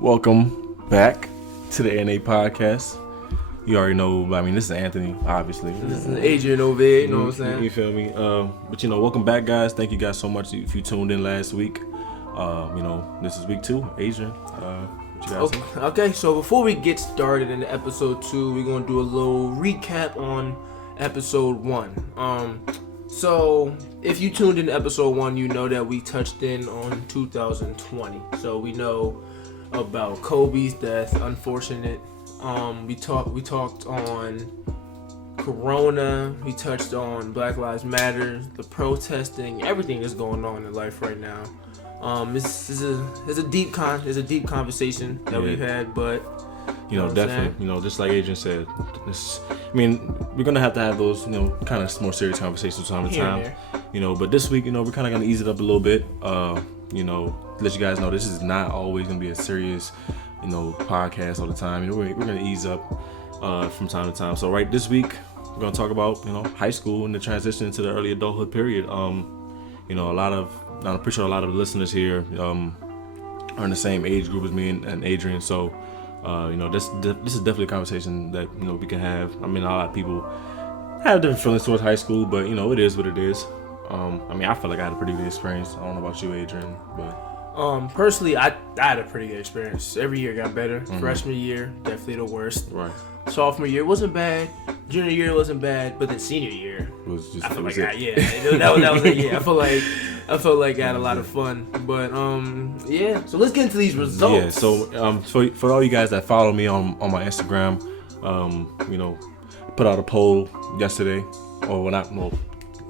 Welcome back to the NA podcast. You already know, this is Anthony, obviously. This is Adrian over there, you know what I'm saying? You feel me? But welcome back, guys. Thank you guys so much if you tuned in last week. This is week 2. Adrian, what you guys think? Okay, so before we get started in episode 2, we're going to do a little recap on episode 1. So if you tuned in to episode 1, you know that we touched in on 2020. So we know about Kobe's death, unfortunate. We talked on Corona. We touched on Black Lives Matter, the protesting, everything that's going on in life right now. It's a deep conversation that we've had, but definitely, just like Adrian said, we're gonna have to have those, kind of more serious conversations from time to time. But this week, we're kind of gonna ease it up a little bit. Let you guys know this is not always gonna be a serious, podcast all the time. We're gonna ease up from time to time. So this week we're gonna talk about high school and the transition into the early adulthood period. I'm pretty sure a lot of the listeners here are in the same age group as me and Adrian. So this is definitely a conversation that we can have. A lot of people have different feelings towards high school, but it is what it is. I feel like I had a pretty good experience. I don't know about you, Adrian, but personally, I had a pretty good experience. Every year got better. Mm-hmm. Freshman year, definitely the worst. Right. Sophomore year wasn't bad. Junior year wasn't bad, but then senior year was just. I feel like that was it. Yeah, I felt like I had a lot of fun. But So let's get into these results. Yeah. So for all you guys that follow me on my Instagram, put out a poll yesterday, or not. Well,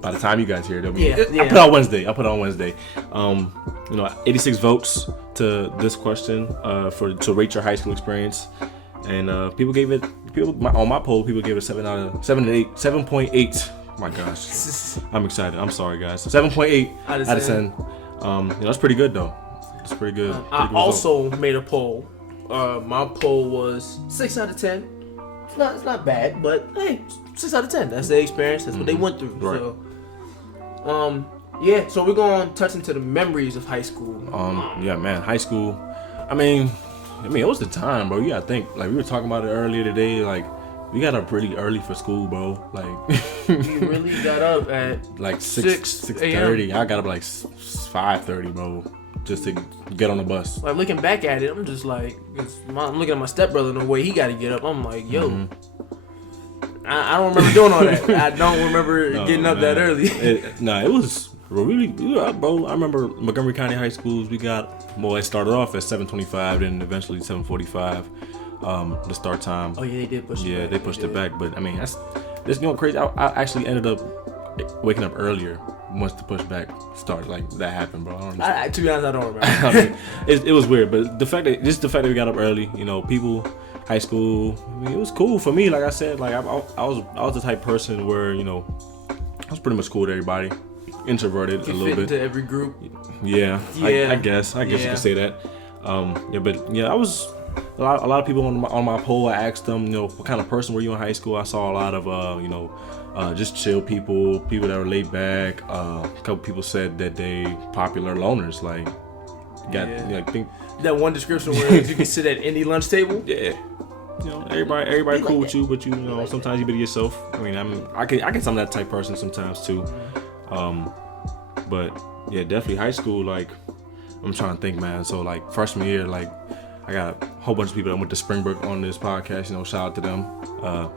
by the time you guys hear it, I put out Wednesday. 86 votes to this question to rate your high school experience, and people on my poll, people gave it 7.8. My gosh, I'm excited. I'm sorry, guys. 7.8 out of 10. That's pretty good though. It's pretty good. I also made a poll. My poll was 6 out of 10. It's not bad, but hey, 6 out of 10. That's their experience. That's what they went through. Right. So, so we're going to touch into the memories of high school. High school. It was the time, bro. You gotta think. Like, we were talking about it earlier today. Like, we got up pretty early for school, bro. Like, you really got up at like 6:30. I got up like 5:30, bro, just to get on the bus. Like, looking back at it, I'm just like, I'm looking at my stepbrother and the way he got to get up. I'm like, yo. Mm-hmm. I don't remember doing all that. I don't remember getting up that early. It was really, bro. I remember Montgomery County High Schools. It started off at 7:25, then eventually 7:45. The start time. Oh yeah, they did push it back. Yeah, they pushed it back. But that's crazy. I actually ended up waking up earlier once the pushback started. Like, that happened, bro. To be honest, I don't remember. It was weird, but the fact that we got up early, people. High school, it was cool for me. Like I said, like I was the type of person where I was pretty much cool with everybody, introverted a little bit. Into every group. Yeah. I guess you could say that. I was a lot of people on my poll. I asked them, what kind of person were you in high school? I saw a lot of just chill people that were laid back. A couple people said that they popular loners. Like, I think that one description where you can sit at any lunch table. Yeah. Everybody cool with you, but sometimes you be yourself. I get some of that type person sometimes too. But yeah, definitely high school. Like, I'm trying to think, man. So like freshman year, like I got a whole bunch of people that went to Springbrook on this podcast. Shout out to them.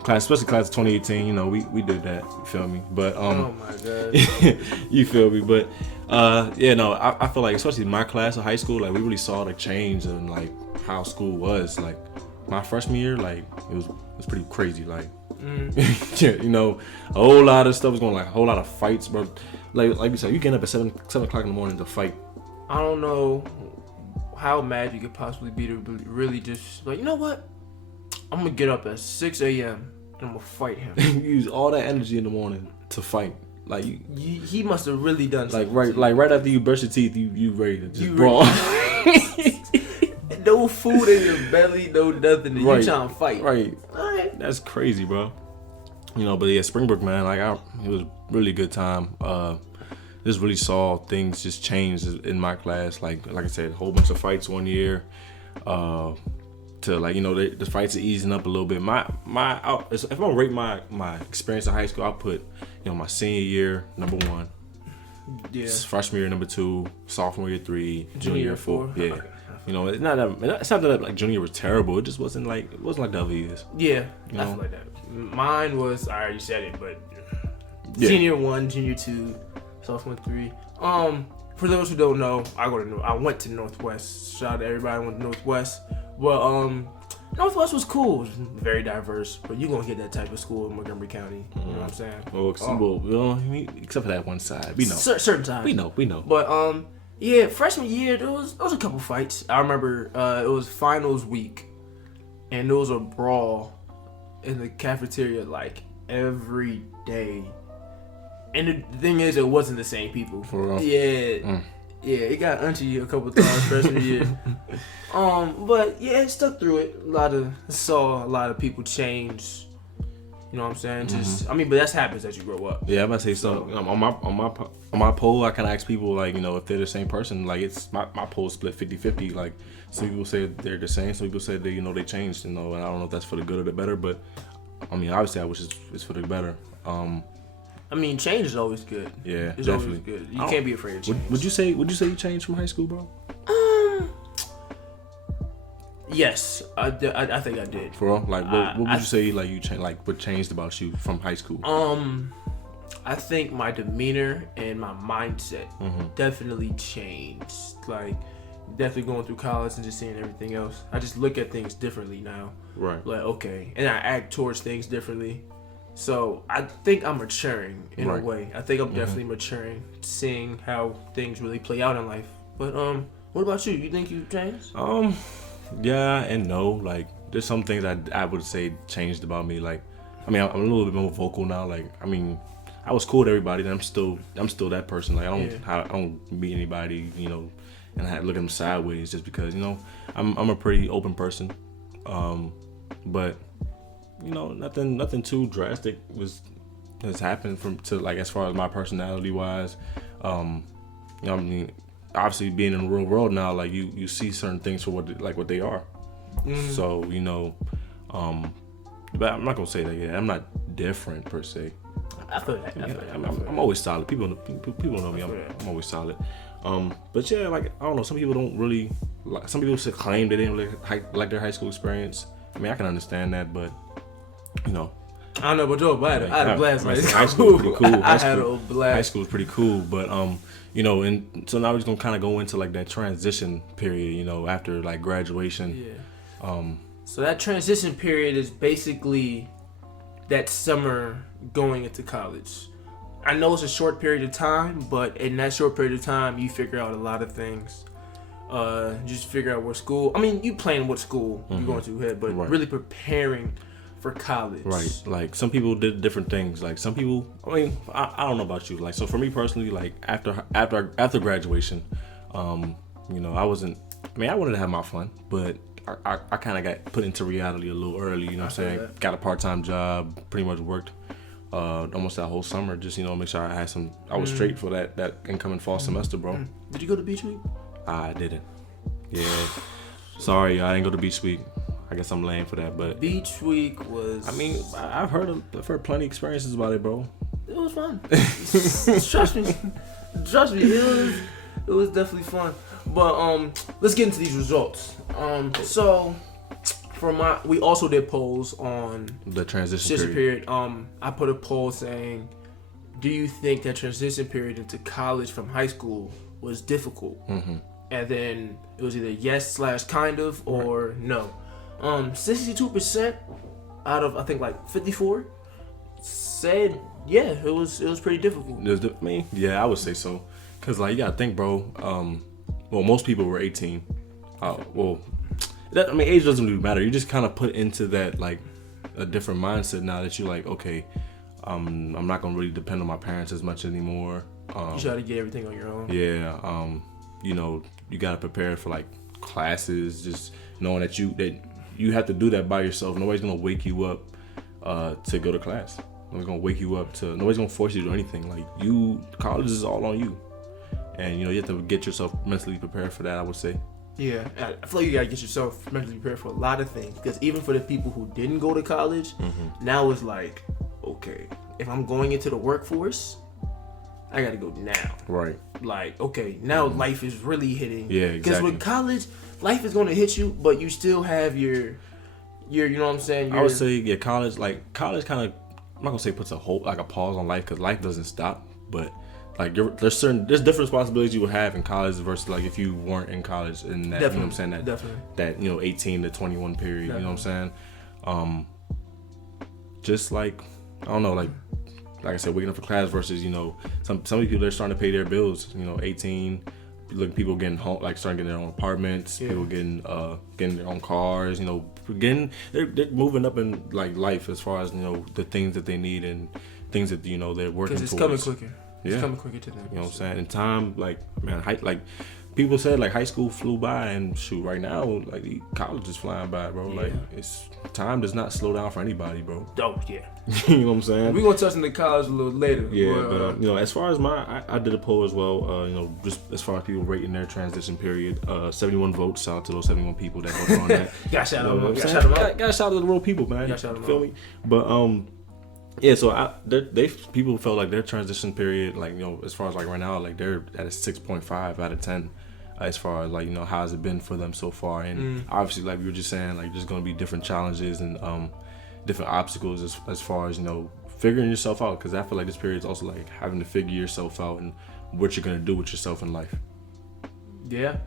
Especially class of 2018. We did that. You feel me? But oh my god. You feel me? But I feel like especially my class of high school, like we really saw the change in like how school was. Like my freshman year, like it was pretty crazy. Like a whole lot of stuff was going, like a whole lot of fights, bro. Like you said, you getting up at 7 o'clock in the morning to fight. I don't know how mad you could possibly be to really just like, you know what? I'm gonna get up at 6 a.m. and I'm gonna fight him. You use all that energy in the morning to fight. Like he must have really done something. Right after you brush your teeth, you ready to just brawl. No food in your belly, no nothing. You trying to fight. Right. All right. That's crazy, bro. But yeah, Springbrook, man. Like it was really a good time. Just really saw things just change in my class. Like I said, a whole bunch of fights one year. to like, you know, the fights are easing up a little bit. If I'm gonna rate my experience in high school, I'll put, you know, my senior year number 1, freshman year number 2, sophomore year 3, junior year 4. Yeah, okay. You know, it's not that like junior year was terrible. It just wasn't like the other years. Yeah, you I know? feel like that. Mine was, I already said it, but senior 1, junior 2, sophomore 3. For those who don't know, I went to Northwest. Shout out to everybody who went to Northwest. But Northwest was cool. It was very diverse. But you gonna get that type of school in Montgomery County. You know what I'm saying? Well, except for that one side, we know. Certain times. We know. But yeah, freshman year there was a couple fights. I remember it was finals week, and there was a brawl in the cafeteria like every day. And the thing is, it wasn't the same people. For real? Yeah. Yeah, it got auntie a couple times freshman year. But yeah, it stuck through it. Saw a lot of people change. You know what I'm saying? Just, but that happens as you grow up. Yeah, I'm about to say so. On my poll, I kind of ask people like, you know, if they're the same person. Like it's my poll split 50-50. Like some people say they're the same. Some people say they, you know, they changed. You know, and I don't know if that's for the good or the better. But I mean, obviously, I wish it's for the better. I mean, change is always good. Yeah, it's definitely always good. You can't be afraid of change. Would you say you changed from high school, bro? Yes, I think I did. For real? Like, what would you say like you changed? Like, what changed about you from high school? I think my demeanor and my mindset definitely changed. Like, definitely going through college and just seeing everything else. I just look at things differently now. Right. Like, okay, and I act towards things differently. So I think I'm maturing in a way. I think I'm definitely maturing, seeing how things really play out in life. But what about you? You think you've changed? Yeah and no. Like, there's some things I would say changed about me. Like, I mean, I'm a little bit more vocal now. Like, I mean, I was cool with everybody, and I'm still that person. Like, I don't meet anybody, you know, and I look at them sideways just because, you know, I'm a pretty open person. But you know, nothing too drastic has happened like as far as my personality wise. You know, I mean, obviously being in the real world now, like you see certain things for what they are. So, you know, but I'm not gonna say that. Yeah, I'm not different per se. I feel that. I'm always solid. People know me. I'm always solid. But yeah, like, I don't know. Some people don't really. Some people claim they didn't really like their high school experience. I mean, I can understand that, but you know. I don't know, but Joe, I had a blast. High school was pretty cool. I had a blast. High school was pretty cool, but you know, and so now we're just gonna kind of go into like that transition period. You know, after like graduation. Yeah. So that transition period is basically that summer going into college. I know it's a short period of time, but in that short period of time, you figure out a lot of things. Just figure out what school. I mean, you plan what school you're going to hit, but really preparing for college. Right. Like, some people did different things. Like, some people, I mean, I don't know about you. Like, so for me personally, like after graduation, you know, I wanted to have my fun, but I kind of got put into reality a little early. You know what I'm saying? Got a part-time job, pretty much worked almost that whole summer. Just, you know, make sure I had I was straight for that incoming fall semester, bro. Did you go to Beach Week? I didn't. Yeah. Sorry, I didn't go to Beach Week. I guess I'm lame for that, but Beach Week was. I mean, I've heard plenty of experiences about it, bro. It was fun. Trust me, it was definitely fun. But let's get into these results. So we also did polls on the transition period. I put a poll saying, do you think that transition period into college from high school was difficult? And then it was either yes / kind of or no. 62% out of I think like 54 said yeah, it was pretty difficult. Yeah, I would say so. Cause like, you gotta think, bro. Well, most people were 18. Age doesn't really matter. You just kind of put into that like a different mindset now that you're like, okay, I'm not gonna really depend on my parents as much anymore. You try to get everything on your own. Yeah. You know, you gotta prepare for like classes, just knowing that you have to do that by yourself. Nobody's gonna wake you up to go to class. Nobody's gonna wake you up nobody's gonna force you to do anything. Like, college is all on you. And you know, you have to get yourself mentally prepared for that, I would say. Yeah, I feel like you gotta get yourself mentally prepared for a lot of things. Because even for the people who didn't go to college, now it's like, okay, if I'm going into the workforce, I gotta go now. Right. Like, okay, now life is really hitting. Yeah, exactly. Because with college, life is gonna hit you, but you still have your you know what I'm saying? I would say, yeah, college kind of, I'm not gonna say puts a pause on life, because life doesn't stop, but like there's different responsibilities you would have in college versus like if you weren't in college in that, definitely, you know what I'm saying, that 18 to 21 period, definitely. You know what I'm saying? Just like, I don't know, like I said, waking up for class versus, some people, they're starting to pay their bills, 18, look, people getting home, like starting getting their own apartments, people getting their own cars, they're moving up in like life as far as, the things that they need and things that, they're working towards. Because it's coming quicker. It's coming quicker to them. You know what I'm saying? And time, like, man, people said like high school flew by, and shoot, right now, like college is flying by, bro. Yeah. Like, time does not slow down for anybody, bro. Oh yeah. You know what I'm saying? We're gonna touch on the college a little later. Yeah, but as far as I did a poll as well. Just as far as people rating their transition period, 71 votes. Shout out to those 71 people that voted on that. Got shout out. Got shout out to the real people, man. Got shout out. Feel me? But yeah, so people felt like their transition period, like, as far as like right now, like they're at a 6.5 out of 10, as far as like, how has it been for them so far. And obviously, like we were just saying, like there's gonna be different challenges and different obstacles as far as, figuring yourself out, because I feel like this period is also like having to figure yourself out and what you're gonna do with yourself in life. Yeah.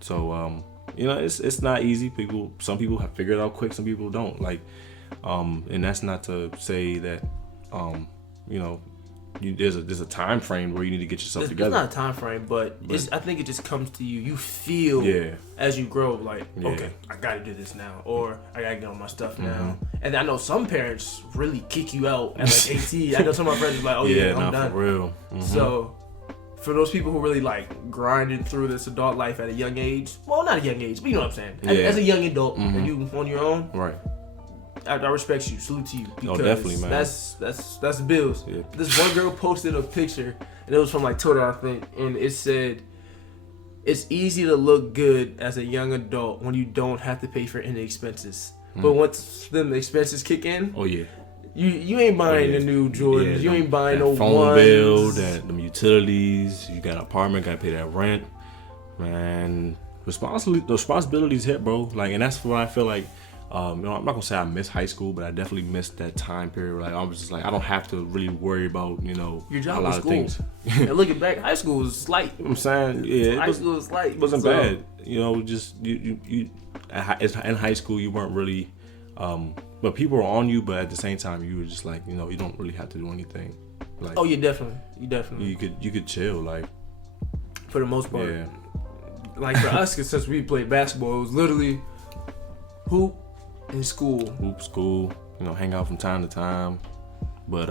So it's not easy. Some people have figured it out quick, some people don't. Like, and that's not to say that, there's a time frame where you need to get yourself together. It's not a time frame, but I think it just comes to you. You feel as you grow, like, okay, I gotta do this now, or I gotta get on my stuff now. And I know some parents really kick you out at like 18. I know some of my friends are like, oh yeah, I'm done. For real. So for those people who really like grinded through this adult life at a young age, well, not a young age, but you know what I'm saying. As a young adult, and you on your own, right? I respect you. Salute to you. Because definitely, man. That's the bills. Yeah. This one girl posted a picture, and it was from like Twitter, I think, and it said, "It's easy to look good as a young adult when you don't have to pay for any expenses, but once them expenses kick in, oh yeah, you ain't buying the new Jordans, you ain't buying no phone ones. bill, them utilities, you got an apartment, gotta pay that rent, man. Responsibilities hit, bro. Like, and that's what I feel like. I'm not gonna say I miss high school, but I definitely missed that time period where, like, I was just like, I don't have to really worry about, your job a lot of things. And looking back, high school was light. I'm saying, yeah, high school was light. It wasn't bad. Just you in high school you weren't really, but people were on you, but at the same time you were just like, you don't really have to do anything. Like, oh, you definitely. You could chill, like, for the most part. Yeah. Like for us, cause since we played basketball, it was literally hoop. In school, hang out from time to time, but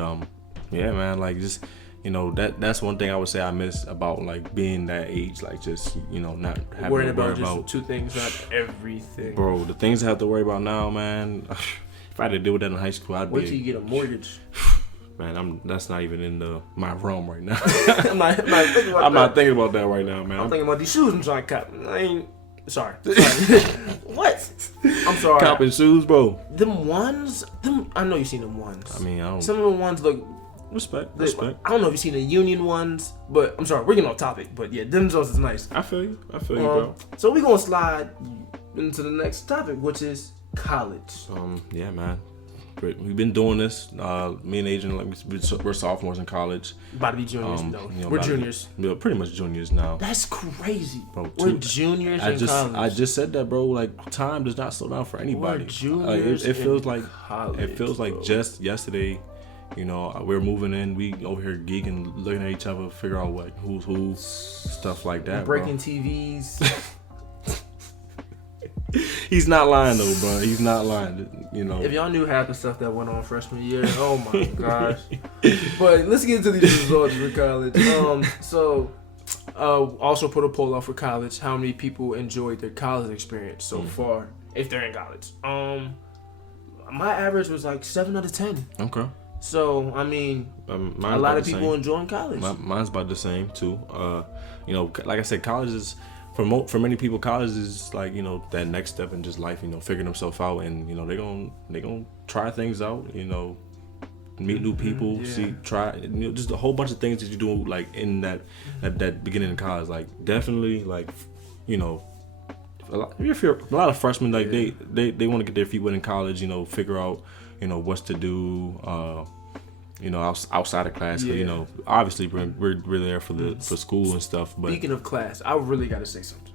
yeah, man, like, just, that's one thing I would say I miss about, like, being that age, like, just, not having worrying to worry about just two things, not everything, bro. The things I have to worry about now, man. If I had to deal with that in high school, I'd wait till you get a mortgage. Man, that's not even in my realm right now. I'm not thinking about that right now, man. I'm thinking about these shoes I'm trying to cut. Sorry. What? I'm sorry. Copping shoes, bro. Them ones, I know you've seen them ones. I mean, some of the ones look. Respect. I don't know if you've seen the Union ones, but I'm sorry, we're getting off topic. But yeah, them ones is nice. I feel you, bro. So we're gonna slide into the next topic, which is college. Yeah, man. We've been doing this. Me and Adrian, like, we're sophomores in college. About to be juniors, we're juniors. We're pretty much juniors now. That's crazy, bro. We're juniors in college. I just said that, bro. Like, time does not slow down for anybody. We're juniors. It feels like college, it feels like just yesterday. We're moving in. We over here geeking, looking at each other, figure out what who's who, stuff like that. Breaking TVs. He's not lying though, bro. He's not lying. If y'all knew half the stuff that went on freshman year, oh my gosh. But let's get into these results for college. Also put a poll out for college. How many people enjoyed their college experience so far, if they're in college? My average was like 7 out of 10. Okay. So I mean, a lot of people enjoying college. Mine's about the same too. Like I said, college is, for many people, college is like, you know, that next step in just life, you know, figuring themselves out, and, you know, they gonna try things out, you know, meet new people, try, you know, just a whole bunch of things that you do like in that beginning of college. Like definitely, like, you know, a lot of freshmen, like they want to get their feet wet in college, you know, figure out, you know, what's to do, you know, outside of class. You know, obviously we're there for school and stuff. But speaking of class, I really gotta say something.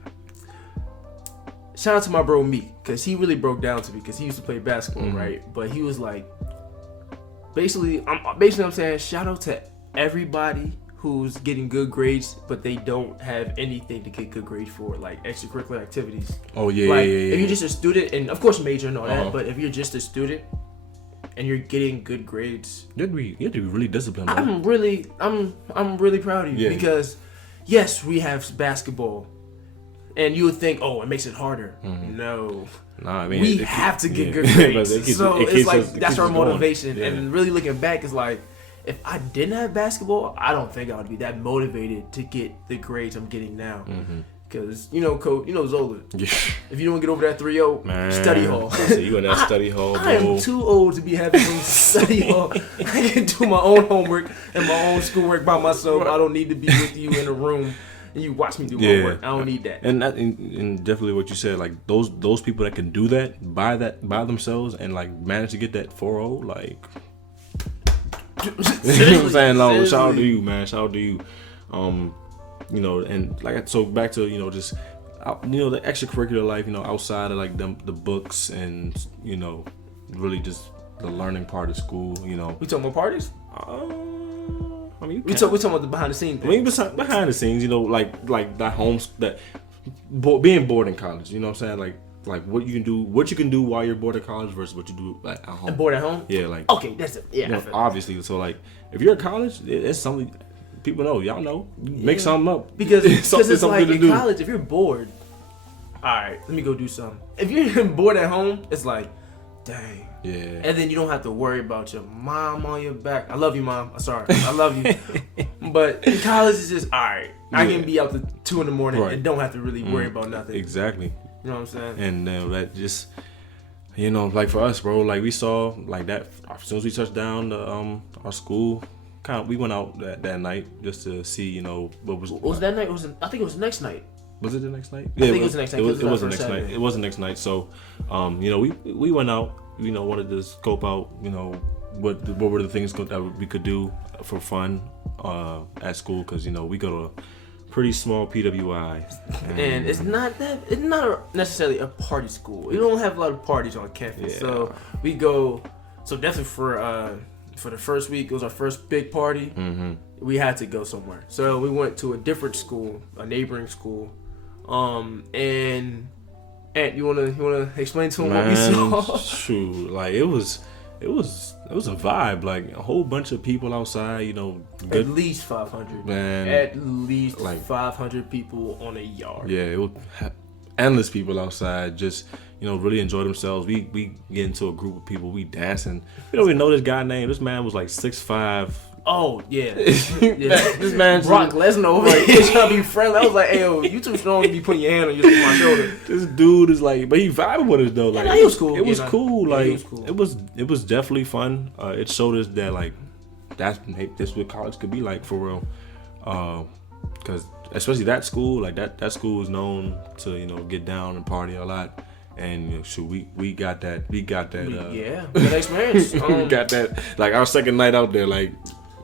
Shout out to my bro Meek, because he really broke down to me, because he used to play basketball, right? But he was like, basically I'm saying shout out to everybody who's getting good grades, but they don't have anything to get good grades for, like extracurricular activities. Oh yeah, like, yeah. If you're just a student, and of course major and all that, but if you're just a student and you're getting good grades, you have to be really disciplined. Bro. I'm really proud of you, because yes, we have basketball, and you would think, oh, it makes it harder. No. Nah, I mean, we have to get good grades. It's like that's our motivation. And really looking back, it's like, if I didn't have basketball, I don't think I would be that motivated to get the grades I'm getting now. Because, you know, Coach, you know Zola. If you don't get over that 3-0, study hall. You in that study hall, bro. I am too old to be having some study hall. I can do my own homework and my own schoolwork by myself. I don't need to be with you in a room and you watch me do my work. I don't need that. And definitely what you said, like those people that can do that by themselves and like manage to get that 4.0, like, you know what I'm saying? No, shout out to you, man. Shout out to you. You know, and like, so back to, you know, just, you know, the extracurricular life, you know, outside of like the books and, you know, really just the learning part of school, you know. We talking about parties? I mean, we talking about the behind the scenes. I mean, behind the scenes, you know, like that being bored in college, you know what I'm saying? Like what you can do while you're bored at college versus what you do like at home. And bored at home? Yeah, like, okay, that's it. Yeah, you know, obviously. So like, if you're at college, it's something people know. Y'all know, make something up because it's like to in do. college, if you're bored, all right, let me go do something. If you're bored at home, it's like, dang. Yeah. And then you don't have to worry about your mom on your back. I love you, mom. I'm sorry. I love you. But in college, it's just, all right, I can be out to 2 a.m. and don't have to really worry about nothing. Exactly. You know what I'm saying? And that just, you know, like for us, bro, like we saw like that as soon as we touched down our school, we went out that night just to see, you know, what was that night? I think it was the next night. Was it the next night? Yeah, I think it was the next night. It was the next night. It was the next night. So, you know, we went out. You know, wanted to scope out, you know, what were the things that we could do for fun at school, because, you know, we go to a pretty small PWI, and it's not necessarily a party school. We don't have a lot of parties on campus, so we go. So definitely for the first week, it was our first big party. We had to go somewhere, so we went to a different school, a neighboring school, and. Ant, you wanna explain to him what we saw? Shoot, like it was a vibe. Like a whole bunch of people outside. You know, at least 500. Man, at least like 500 people on a yard. Yeah, it was endless people outside. Just, you know, really enjoy themselves. We get into a group of people. We dancing. We don't even know this guy name. This man was like 6'5". Oh yeah, this man's Brock Lesnar over here trying to be friendly. I was like, "Hey, yo, you too strong to be putting your hand on my shoulder." This dude is like, but he vibing with us though. Like, he was cool. It was cool. Yeah, like, he was cool. It was definitely fun. It showed us that like that's what college could be like for real. Because especially that school, like that school is known to, you know, get down and party a lot. And, you know, shoot, we got that. Good experience. We got that. Like our second night out there, like.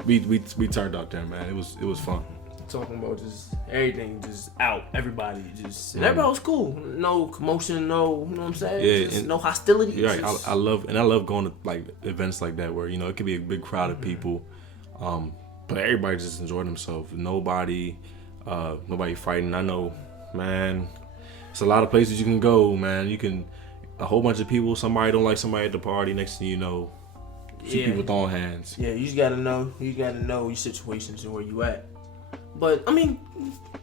We turned out there, man. It was fun. Talking about just everything, just out, everybody, just everybody was cool. No commotion, no, you know what I'm saying? Yeah, just no hostility. Right. I love going to like events like that where, you know, it could be a big crowd of people, but everybody just enjoying themselves. Nobody fighting. I know, man. It's a lot of places you can go, man. You can a whole bunch of people. Somebody don't like somebody at the party. Next thing you know. People throwing hands. Yeah, you just gotta know. You gotta know your situations and where you at. But I mean,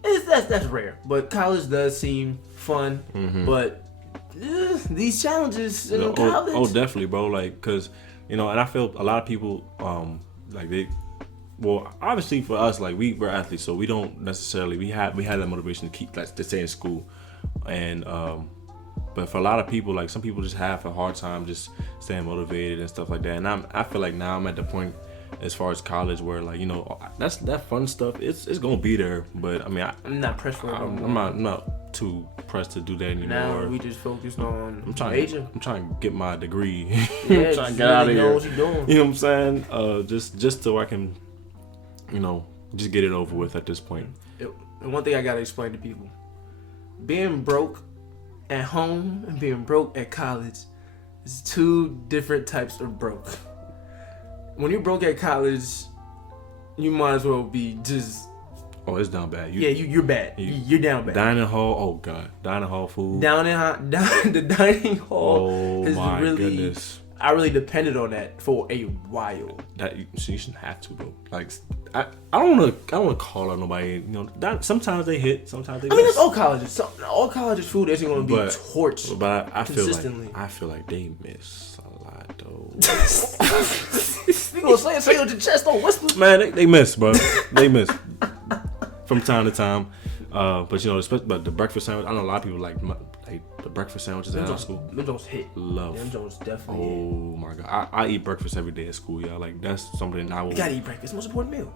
that's rare. But college does seem fun. But these challenges in college. Oh, definitely, bro. Like, cause, you know, and I feel a lot of people like well, obviously for us, like we're athletes, so we don't necessarily we had that motivation to keep to stay in school, and but for a lot of people, like some people just have a hard time just staying motivated and stuff like that. And I feel like now I'm at the point as far as college where like that fun stuff it's gonna be there, but I mean I'm not pressed for it. I'm not too pressed to do that anymore. Now we just focused on I'm trying to get my degree. Yeah, I'm trying to get out of here. What you're doing. You know what I'm saying? Just so I can, just get it over with at this point. And one thing I gotta explain to people: being broke at home and being broke at college is two different types of broke. When you're broke at college, you might as well be just. Oh, it's down bad. You're bad. You're down bad. Dining hall. Oh God, dining hall food. The dining hall. Oh my goodness. I really depended on that for a while. You shouldn't have to though. Like I don't want to call out nobody. Sometimes they hit. Sometimes they. I mean, that's all colleges. All colleges food isn't going to be torched. But I feel like they miss a lot though. You gonna say it on your chest? Don't whisper. Man, they miss, bro. They miss from time to time. But the breakfast sandwich. I know a lot of people like the breakfast sandwiches at our school. Them Jones hit. Love. Them Jones definitely. Oh my God, I eat breakfast every day at school, y'all. Like that's something I will. You gotta eat breakfast. It's the most important meal.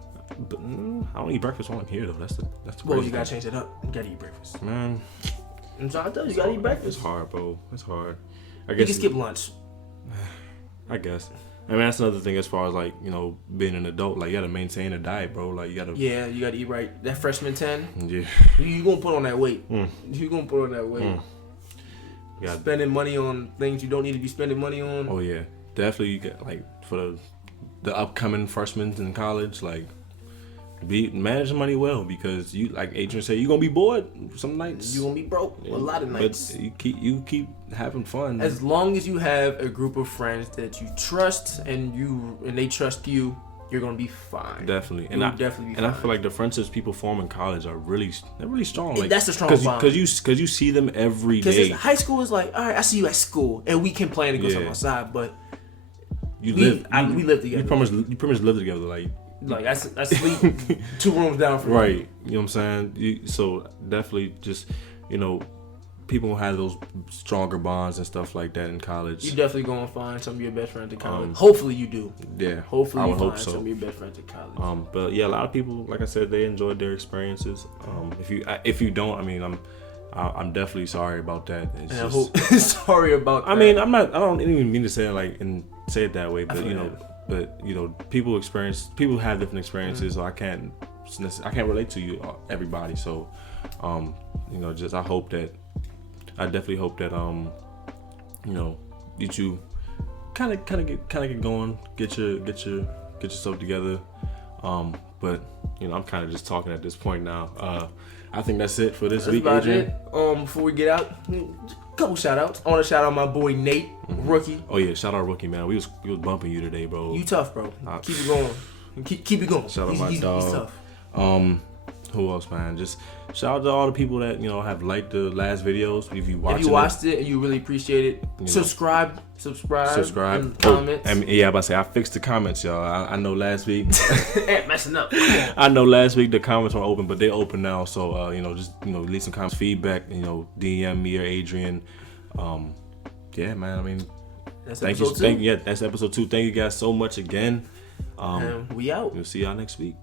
But I don't eat breakfast while I'm here though. That's the. Well, you gotta change it up. You gotta eat breakfast. Man. I'm trying to tell you, you gotta eat breakfast. It's hard, bro. It's hard. I guess you can skip lunch. I guess. I mean, that's another thing as far as like, being an adult. Like, you gotta maintain a diet, bro. Like, you gotta. Yeah, you gotta eat right. That freshman 10. Yeah. You gonna put on that weight. You gonna put on that weight. Spending money on things you don't need to be spending money on. Oh yeah, definitely. You get like for the upcoming freshmen in college, like manage the money well because you, like Adrian said, you're gonna be bored some nights. You're gonna be broke a lot of nights. But you keep having fun. As long as you have a group of friends that you trust and they trust you, you're gonna be fine. Definitely, and definitely be fine. And I feel like the friendships people form in college are really strong. Like that's the strong bond. Because you see them every day. Because high school is like, all right, I see you at school, and we can plan to go somewhere outside, but we live together. You pretty much live together, like I sleep 2 rooms down from right. You know what I'm saying? So definitely just people have those stronger bonds and stuff like that in college. You definitely gonna find some of your best friends in college. Hopefully you do. Yeah. Hopefully you find some of your best friends in college. But yeah, a lot of people, like I said, they enjoyed their experiences. If you don't, I mean, I'm definitely sorry about that. Sorry about that. I mean, I don't even mean to say it that way, but people have different experiences, so I can't relate to everybody. So, I definitely hope that that you kind of get going, get yourself together. But I'm kind of just talking at this point now. I think that's it for this week, Adrian. Before we get out, a couple shout outs. I want to shout out my boy Nate, Rookie. Oh yeah, shout out Rookie, man. We was bumping you today, bro. You tough, bro. Keep it going. Keep it going. Shout out my dog. He's tough. Who else, man? Just shout out to all the people that have liked the last videos. If you watched it and you really appreciate it, subscribe, and comment. I'm about to say I fixed the comments, y'all. I know last week messing up. I know last week the comments weren't open, but they're open now. So just leave some comments, feedback. DM me or Adrian. Yeah, man. I mean, that's thank episode 2. That's episode 2. Thank you guys so much again. We out. We'll see y'all next week.